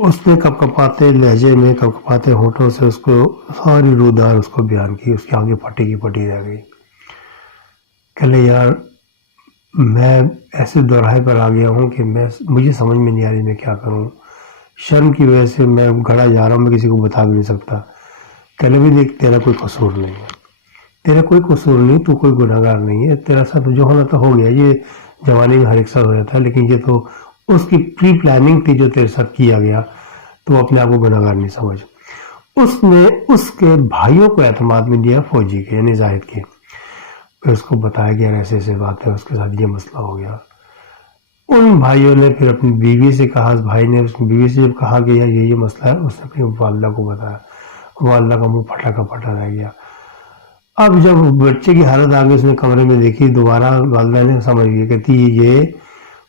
اس نے کپ کپاتے لہجے میں, کپ کپاتے ہونٹوں سے اس کو ساری رودار اس کو بیان کی. اس کی آنکھیں پھٹی کی پھٹی رہ گئی. کہ لے یار میں ایسے دوراہے پر آ گیا ہوں کہ مجھے سمجھ میں نہیں آ رہی میں کیا کروں. شرم کی وجہ سے میں گھڑا جا رہا ہوں, میں کسی کو بتا بھی نہیں سکتا. کہ لے بھی دیکھ, تیرا کوئی قصور نہیں ہے, تیرا کوئی قصور نہیں, تو کوئی گناہگار نہیں ہے. تیرا ساتھ جو ہونا تو ہو گیا, یہ جوانی میں ہر ایک ساتھ ہو جاتا ہے, لیکن یہ تو اس کی پری پلاننگ تھی جو تیرے ساتھ کیا گیا, تو اپنے آپ کو گناہگار نہیں سمجھ. اس نے اس کے بھائیوں کو اعتماد میں لیا, فوجی کے یعنی زاہد کے. پھر اس کو بتایا گیا ایسے ایسے بات ہے, اس کے ساتھ یہ مسئلہ ہو گیا. ان بھائیوں نے پھر اپنی بیوی سے کہا, اس بھائی نے اس بیوی سے جب کہا کہ یار یہ مسئلہ ہے, اس نے اپنی والدہ کو بتایا. والدہ کا منہ پھٹا کا پھٹا رہ گیا. اب جب بچے کی حالت آگے اس نے کمرے میں دیکھی, دوبارہ والدہ نے سمجھ گیا, کہتی یہ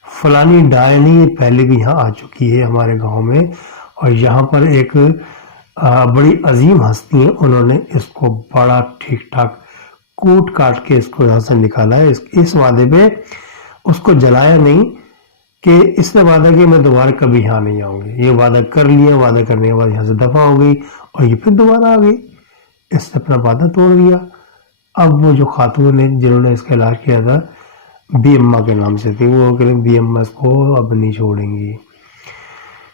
فلانی ڈائے نہیں, یہ پہلے بھی یہاں آ چکی ہے ہمارے گاؤں میں, اور یہاں پر ایک بڑی عظیم ہستی ہیں, انہوں نے اس کو بڑا ٹھیک ٹھاک کوٹ کاٹ کے اس کو یہاں سے نکالا ہے. اس وعدے پہ اس کو جلایا نہیں کہ اس نے وعدہ کیا میں دوبارہ کبھی یہاں نہیں آؤں گی. یہ وعدہ کر لیا, وعدہ کرنے کے بعد یہاں سے دفع ہو گئی, اور یہ پھر دوبارہ آ گئی. اس نے اپنا وعدہ توڑ دیا. اب وہ جو خاتون نے جنہوں نے اس کا علاج کیا تھا, بی اما کے نام سے تھی, وہ کہ بی اما اس کو اب نہیں چھوڑیں گی.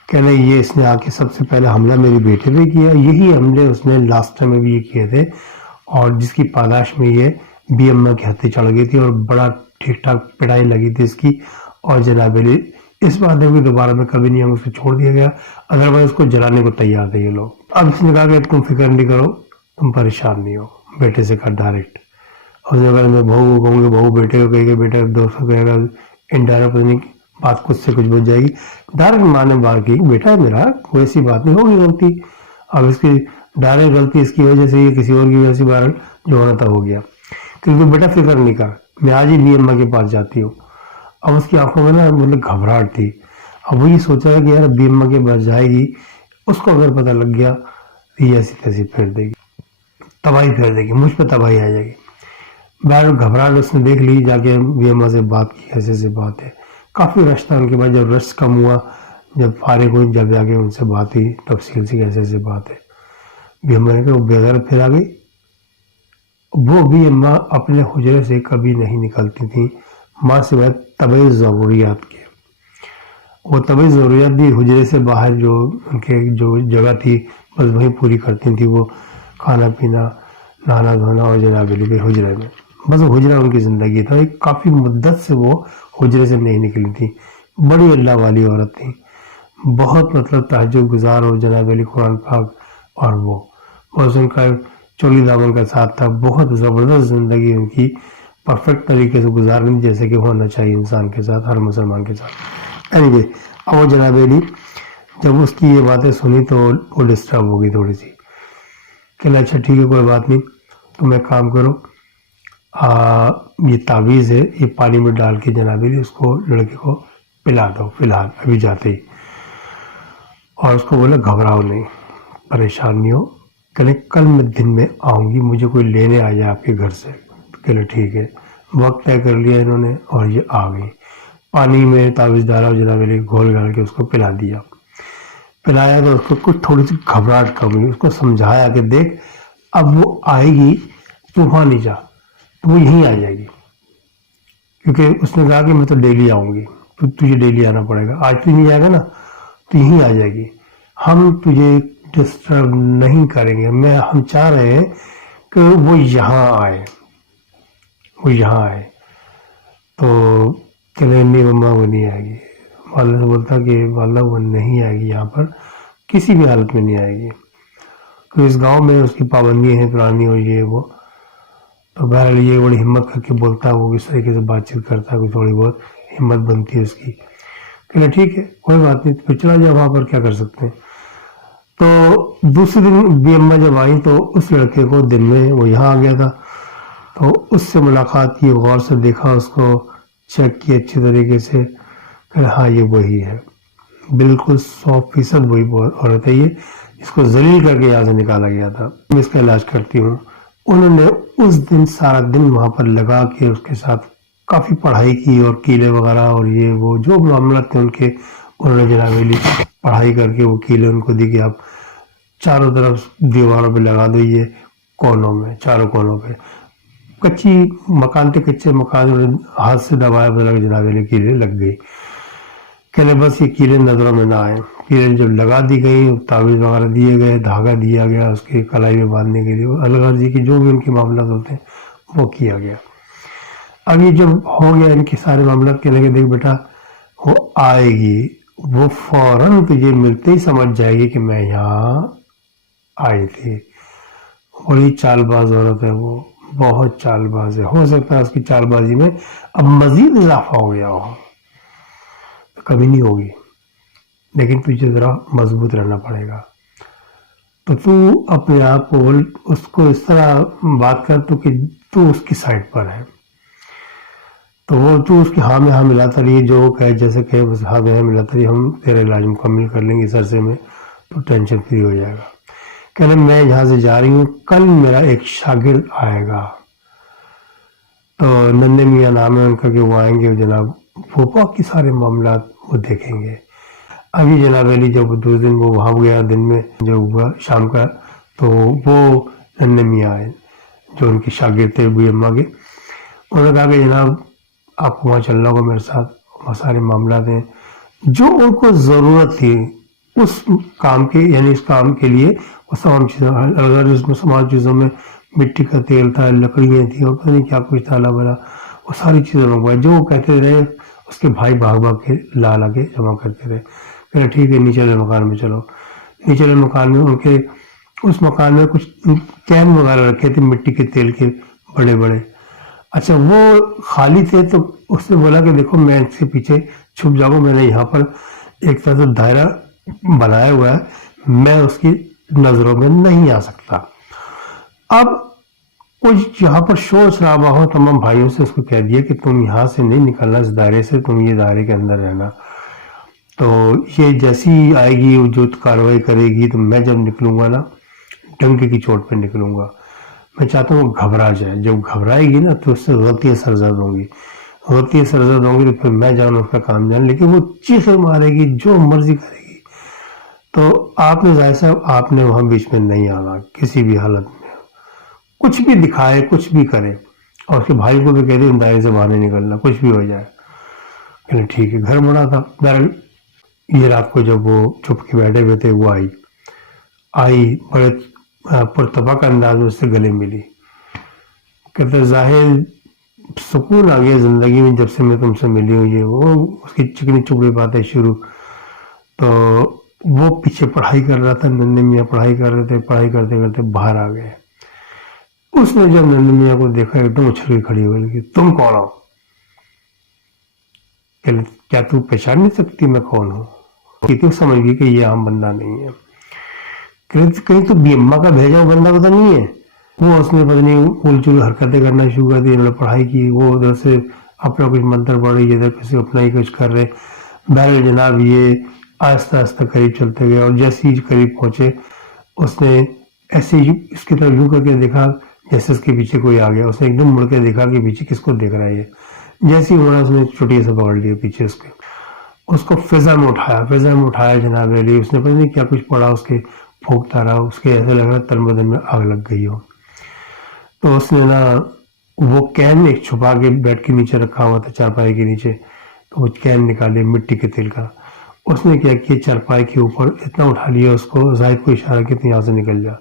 کہنا یہ اس نے آ کے سب سے پہلے حملہ میرے بیٹے پہ کیا، یہی حملے اس نے لاسٹ ٹائم میں بھی یہ کیے تھے، اور جس کی پاداش میں یہ بی اما کی ہتھے چڑھ گئی تھی اور بڑا ٹھیک ٹھاک پڑائی لگی تھی اس کی. اور جناب علی اس بات میں دوبارہ میں کبھی نہیں ہوں اس کو چھوڑ دیا گیا، ادروائز اس کو جلانے کو تیار تھے یہ لوگ. اب اس نے کہا کہ تم فکر نہیں کرو، تم پریشان نہیں ہو، بیٹے سے کہا ڈائریکٹ. اور اس نے کہا میں بہو کو کہوں گی، بہو بیٹے کو کہے گا، بیٹا دوست کو کہے گا، انڈائریکٹ پتہ نہیں بات کچھ سے کچھ بچ جائے گی. ڈائریکٹ ماں نے بات کی، بیٹا میرا کوئی ایسی بات نہیں ہوگی غلطی. اب اس کی ڈائریکٹ غلطی اس کی وجہ سے ہی کسی اور کی وجہ سے بہرحال جو ہونا تھا ہو گیا. کیونکہ بیٹا فکر نہیں کر، میں آج ہی بی اما کے پاس جاتی ہوں. اب اس کی آنکھوں میں نا مطلب گھبراہٹ تھی. اب وہ یہ سوچا کہ یار بی اما کے پاس جائے گی، اس کو اگر پتہ لگ گیا تو یہ ایسی تیسی پھیر دے گی، تباہی پھیر دے گی، مجھ پہ تباہی آ جائے گی. بہرحال گھبراہٹ اس نے دیکھ لی، جا کے بی اما سے بات کی، ایسے ایسے بات ہے. کافی رش تھا. ان کے بعد جب رش کم ہوا، جب فارغ ہوئی، جب جا کے ان سے بات ہوئی تفصیل سے ایسے ایسے بات ہے. بی اما نے کہا وہ بغیر پھر آ گئی. وہ بی اما اپنے حجرے سے کبھی نہیں نکلتی تھیں ماں سے بعد طبعی ضروریات کے. وہ طبعی ضروریات بھی حجرے سے باہر جو ان کے جو جگہ تھی بس وہیں پوری کرتی تھیں. وہ کھانا پینا، نہانا دھونا اور جناب علی کے حجرے میں، بس وہ حجرہ ان کی زندگی تھا. ایک کافی مدت سے وہ حجرے سے نہیں نکلی تھی. بڑی اللہ والی عورت تھی، بہت مطلب تہجد گزار اور جناب علی قرآن پاک، اور وہ بس ان کا چولی دامن کا ساتھ تھا. بہت زبردست زندگی ان کی پرفیکٹ طریقے سے گزارنی جیسے کہ ہونا چاہیے انسان کے ساتھ، ہر مسلمان کے ساتھ. اینیوے اب وہ جناب علی جب اس کی یہ باتیں سنی تو وہ ڈسٹرب ہو گئی تھوڑی سی. کہ اچھا ٹھیک ہے کوئی بات نہیں، تم ایک کام کرو، یہ تعویذ ہے یہ پانی میں ڈال کے جناب علی اس کو لڑکے کو پلا دو فی الحال ابھی جاتے ہی. اور اس کو بولا گھبراؤ نہیں، پریشان نہیں ہو، کہ کل میں دن میں آؤں گی، مجھے کوئی لینے آ جائے آپ کے گھر سے. کہ ٹھیک ہے. وقت طے کر لیا انہوں نے اور یہ آ گئی. پانی میں تعویذ ڈالا اور جناب علی گھول گھال کے اس کو پلا دیا. پلایا تو اس کو کچھ تھوڑی سی گھبراہٹ کم ہوئی. اس کو سمجھایا کہ دیکھ اب وہ آئے گی، تو وہاں نہیں جا، تو وہ یہیں آ جائے گی. کیونکہ اس نے کہا کہ میں تو ڈیلی آؤں گی، تو تجھے ڈیلی آنا پڑے گا. آج تو نہیں جائے گا نا تو یہیں آ جائے گی. ہم تجھے ڈسٹرب نہیں کریں گے. ہم چاہ رہے ہیں کہ وہ یہاں آئے، وہ یہاں آئے. تو چلے نہیں مما وہ نہیں آئے گی. والدہ سے بولتا کہ والدہ وہ نہیں آئے گی، یہاں پر کسی بھی حالت میں نہیں آئے گی. تو اس گاؤں میں اس کی پابندی ہے پرانی اور یہ وہ. تو بہرحال یہ بڑی ہمت کر کے بولتا ہے، وہ اس طریقے سے بات چیت کرتا ہے، کوئی تھوڑی بہت ہمت بنتی ہے اس کی. کہ ٹھیک ہے کوئی بات نہیں، پھر چلا جائے، وہاں پر کیا کر سکتے ہیں. تو دوسرے دن بی اما جب آئی تو اس لڑکے کو دن میں وہ یہاں آ گیا تھا. تو اس سے ملاقات کی، غور سے دیکھا، اس کو چیک کی اچھی طریقے سے کہ ہاں یہ وہی ہے، بالکل 100% وہی عورت ہے یہ، اس کو ذلیل کر کے یہاں سے نکالا گیا تھا. میں اس کا علاج کرتی ہوں. انہوں نے اس دن سارا دن وہاں پر لگا کے اس کے ساتھ کافی پڑھائی کی اور کیلے وغیرہ اور یہ وہ جو معاملات تھے ان کے، انہوں نے جناب علی پڑھائی کر کے وہ کیلے ان کو دی کہ آپ چاروں طرف دیواروں پہ لگا دو، یہ کونوں میں، چاروں کونوں پہ. کچی مکان تھے، کچے مکان، ہاتھ سے دبایا پہ لگے جناب علی کیلے لگ گئی. کہنے بس یہ کیلے نظروں میں نہ آئے. کیلے جب لگا دی گئی، تعویذ وغیرہ دیے گئے، دھاگا دیا گیا اس کی کلائی میں باندھنے کے لیے، الغرض جی کی جو بھی ان کے معاملات ہوتے ہیں وہ کیا گیا. اب یہ جب ہو گیا ان کے سارے معاملات، کہنے لگے دیکھ بیٹا وہ آئے گی، وہ فوراً تجھے ملتے ہی سمجھ جائے گی کہ میں یہاں آئی تھی. بڑی چال باز عورت ہے وہ، بہت چال باز ہے. ہو سکتا ہے اس کی چال بازی میں اب مزید اضافہ ہو گیا ہو، کبھی نہیں ہوگی، لیکن تجھے ذرا مضبوط رہنا پڑے گا. تو تو اپنے آپ کو اس کو اس طرح بات کر تو کہ تو اس کی سائڈ پر ہے. تو وہ تو اس کی ہاں میں ہاں ملاتا رہیے، جو وہ کہے جیسے کہے بس ہاں میں ہاں ملاتا رہیے، ہم تیرا علاج مکمل کر لیں گے اس عرصے میں، تو ٹینشن فری ہو جائے گا. کہنے میں یہاں سے جا رہی ہوں، کل میرا ایک شاگرد آئے گا. تو نندے میاں نام ہے ان کا، کہ وہ آئیں گے جناب پھوپھا کے سارے معاملات وہ دیکھیں گے. ابھی جناب علی جب دوسرے دن وہ وہاں گیا، دن میں جو ہوا شام کا، تو وہ نندے میاں آئے جو ان کی شاگرد تھے بی اما کے. انہوں نے کہا کہ جناب آپ کو وہاں چلنا ہوگا میرے ساتھ، وہاں سارے معاملات ہیں جو ان کو ضرورت تھی اس کام کے یعنی اس کام کے لیے وہ تمام چیزیں، اگر اس میں تمام چیزوں میں مٹی کا تیل تھا، لکڑیاں تھیں اور پتہ نہیں کیا کچھ تھا بلا، وہ ساری چیزیں منگوائے. جو وہ کہتے رہے اس کے بھائی بھاگ بھاگ کے لا کے جمع کرتے رہے. کہ ٹھیک ہے نیچے والے مکان میں چلو. نیچے والے مکان میں ان کے اس مکان میں کچھ کین وغیرہ رکھے تھے مٹی کے تیل کے بڑے بڑے. اچھا وہ خالی تھے تو اس نے بولا کہ دیکھو میں اس کے پیچھے چھپ جاؤں، میں نے یہاں پر ایک طرح سے دائرہ بنایا ہوا ہے، میں اس کی نظروں میں نہیں آ سکتا. اب کچھ یہاں پر شور شرابہ ہو، تمام بھائیوں سے اس کو کہہ دیا کہ تم یہاں سے نہیں نکلنا، اس دائرے سے، تم یہ دائرے کے اندر رہنا. تو یہ جیسی آئے گی جو کارروائی کرے گی تو میں جب نکلوں گا نا ڈنکے کی چوٹ پہ نکلوں گا. میں چاہتا ہوں وہ گھبرا جائے، جب گھبرائے گی نا تو اس سے غلطیاں سرزد ہوں گی، غلطیاں سرزد ہوں گی تو پھر میں جاؤں اس کا کام جان. لیکن وہ چیخیں مارے گی، جو مرضی کرے گی. تو آپ نے ظاہر صاحب آپ نے وہاں بیچ میں نہیں آنا کسی بھی حالت میں، کچھ بھی دکھائے کچھ بھی کرے. اور اس کے بھائی کو بھی کہہ دیں دائرے سے باہر نہیں نکلنا، کچھ بھی ہو جائے. کہ ٹھیک ہے. گھر مڑا تھا. بہرحال یہ رات کو جب وہ چھپ کے بیٹھے ہوئے تھے وہ آئی بڑے پرتپاک انداز میں اس سے گلے ملی. کہتے ظاہر سکون آ گیا زندگی میں جب سے میں تم سے ملی ہوں. یہ وہ اس کی چکنی چپڑی باتیں شروع. تو وہ پیچھے پڑھائی کر رہا تھا، ننھے میاں پڑھائی کر رہے تھے، پڑھائی کرتے کرتے باہر آ گئے. اس نے جب ننھے میاں کو دیکھا ایک دم اچھل کے کھڑی ہو گئی. تم کون ہو؟ کیا تو پہچان نہیں سکتی میں کون ہوں؟ تو سمجھ گئی کہ یہ عام بندہ نہیں ہے. کہیں تو بی اما کا بھیجا ہوا بندہ پتہ نہیں ہے. وہ اس نے پتہ نہیں اول چول حرکتیں کرنا شروع کر دی. انہوں نے پڑھائی کی، وہ ادھر سے اپنا کچھ منتر پڑھ رہی ہے، ادھر کسی اپنا ہی کچھ کر رہے. بہرحال جناب یہ آہستہ آہستہ قریب چلتے گئے. اور جیسے ہی قریب پہنچے اس نے ایسے ہی اس کی طرف یوں کر کے دیکھا جیسے اس کے پیچھے کوئی آ گیا. اس نے ایک دم مڑ کے دیکھا کہ پیچھے کس کو دیکھ رہا ہے یہ. جیسے ہی ہونا اس نے چٹیا سے پکڑ لیا پیچھے اس کے، اس کو فضا میں اٹھایا جناب علی. اس نے پتہ نہیں کیا کچھ پڑا، اس کے پھونکتا رہا. اس کے ایسے لگ رہا تن بدن میں آگ لگ گئی ہو. تو اس نے نا وہ کین ایک چھپا کے بیڈ کے نیچے رکھا ہوا تھا، چارپائی کے نیچے. تو وہ کین نکالے مٹی کے تیل کا. اس نے کیا کیا چارپائی کے اوپر اتنا اٹھا لیا، اس کو زاہد کو اشارہ کیا یہاں سے نکل جا.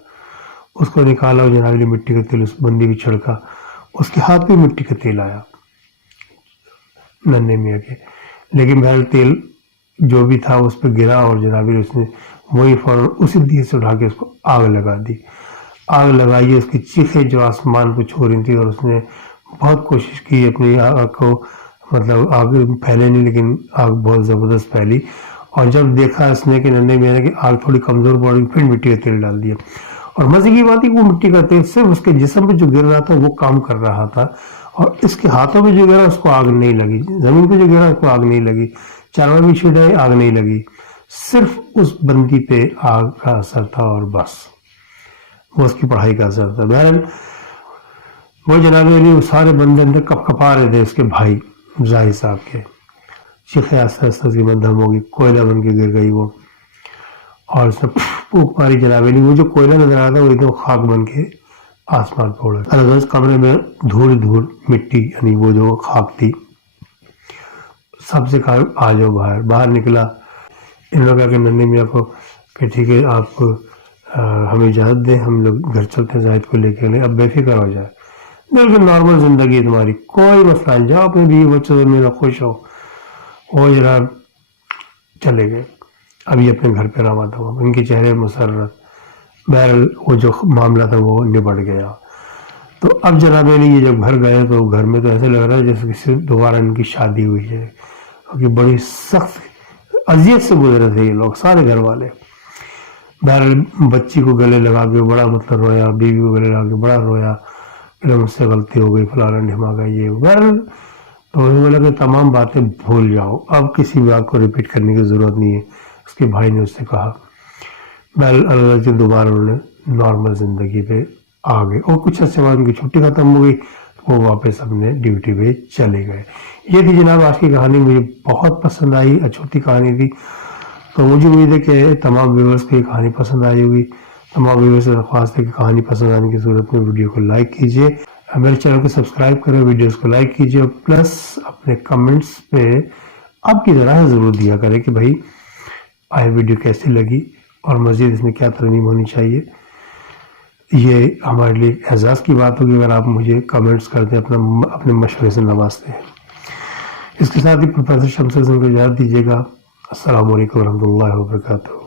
اس کو نکالا اور جناب علی مٹی کا تیل اس بندی بھی چھڑکا. اس کے ہاتھ میں مٹی کا تیل آیا ننھے میاں کے. لیکن بہرحال تیل جو بھی تھا اس پہ گرا اور جناب علی اس نے وہی فوراً اسی دیے سے اٹھا کے اس کو آگ لگا دی. آگ لگائی، اس کی چیخیں جو آسمان کو چھو رہی تھی. اور اس نے بہت کوشش کی اپنی آگ کو، مطلب آگ پھیلے نہیں لیکن آگ بہت زبردست پھیلی. اور جب دیکھا اس نے کہ ننھے میاں نے کہ آگ تھوڑی کمزور پڑ گئی، پھر مٹی کا تیل ڈال دیا. اور مزے کی بات ہے کہ وہ مٹی کا تیل صرف اس کے جسم پہ جو گر رہا تھا وہ کام کر رہا تھا، اور اس کے ہاتھوں پہ جو گرا اس کو آگ نہیں لگی، زمین پہ جو گرا اس کو آگ نہیں لگی، چاروائی بھی چھڑائے آگ نہیں لگی. صرف اس بندی پہ آگ کا اثر تھا اور بس وہ اس کی پڑھائی کا اثر تھا. بہرحال وہ جناب علی وہ سارے بندے اندر کپ کپا رہے تھے اس کے بھائی ظاہر صاحب کے. چیخیں آہستہ آہستہ اس کی مدھم ہوگی، کوئلہ بن کے گر گئی وہ. اور اس نے پھونک ماری جناب علی. وہ جو کوئلہ نظر آ رہا تھا وہ ایک دم خاک بن کے آسمان پہ اڑا. اس کمرے میں دھول دھول مٹی یعنی وہ جو خاک تھی. سب سے کہا آ جاؤ باہر نکلا. ان لوگوں کہ ننھے میاں کو کہ ٹھیک ہے آپ ہمیں اجازت دیں، ہم لوگ گھر چلتے ہیں زاہد کو لے کے. اب بے فکر ہو جائے، بالکل نارمل زندگی ہے تمہاری، کوئی مسئلہ نہیں، جاؤ اپنے بیوی بچوں سے میرا خوش ہو. وہ جناب چلے گئے. ابھی اپنے گھر پہ روانہ ہوا، ان کے چہرے مسرت. بہرحال وہ جو معاملہ تھا وہ نبٹ گیا. تو اب جناب علی یہ جب گھر گئے تو گھر میں تو ایسے لگ رہا ہے جیسے کسی دوبارہ ان کی شادی ہوئی ہے، کیونکہ بڑی سخت اذیت سے گزرے تھے یہ لوگ سارے گھر والے. بہرحال بچی کو گلے لگا کے بڑا مطلب رویا، بیوی کو گلے لگا کے بڑا رویا کہ مجھ سے غلطی ہو گئی فلانا ڈھماکا یہ. بہرحال تو بولا کہ تمام باتیں بھول جاؤ، اب کسی بات کو ریپیٹ کرنے کی ضرورت نہیں ہے. اس کے بھائی نے اس سے کہا. بہرحال اللہ سے دوبارہ انہوں نے نارمل زندگی پہ آ گئے. اور کچھ عرصے بعد ان کی چھٹی ختم ہو گئی، وہ واپس اپنے ڈیوٹی پہ چلے گئے. یہ تھی جناب آج کی کہانی. مجھے بہت پسند آئی، چھوٹی کہانی تھی. تو مجھے امید ہے کہ تمام ویورز کو یہ کہانی پسند آئی ہوگی. تمام ویورز سے درخواست ہے کہ کہانی پسند آنے کی صورت میں ویڈیو کو لائک کیجیے، میرے چینل کو سبسکرائب کریں، ویڈیوز کو لائک کیجیے، اور پلس اپنے کمنٹس پہ آپ کی ذرا ضرور دیا کریں کہ بھائی آئے ویڈیو کیسی لگی اور مزید اس میں کیا ترمیم ہونی چاہیے. یہ ہمارے لیے اعزاز کی بات ہوگی اگر آپ مجھے کمنٹس کر دیں، اپنے مشورے سے نوازتے ہیں. اس کے ساتھ ہی پروفیسر شمس کو اجازت دیجیے گا. السلام علیکم ورحمۃ اللہ وبرکاتہ.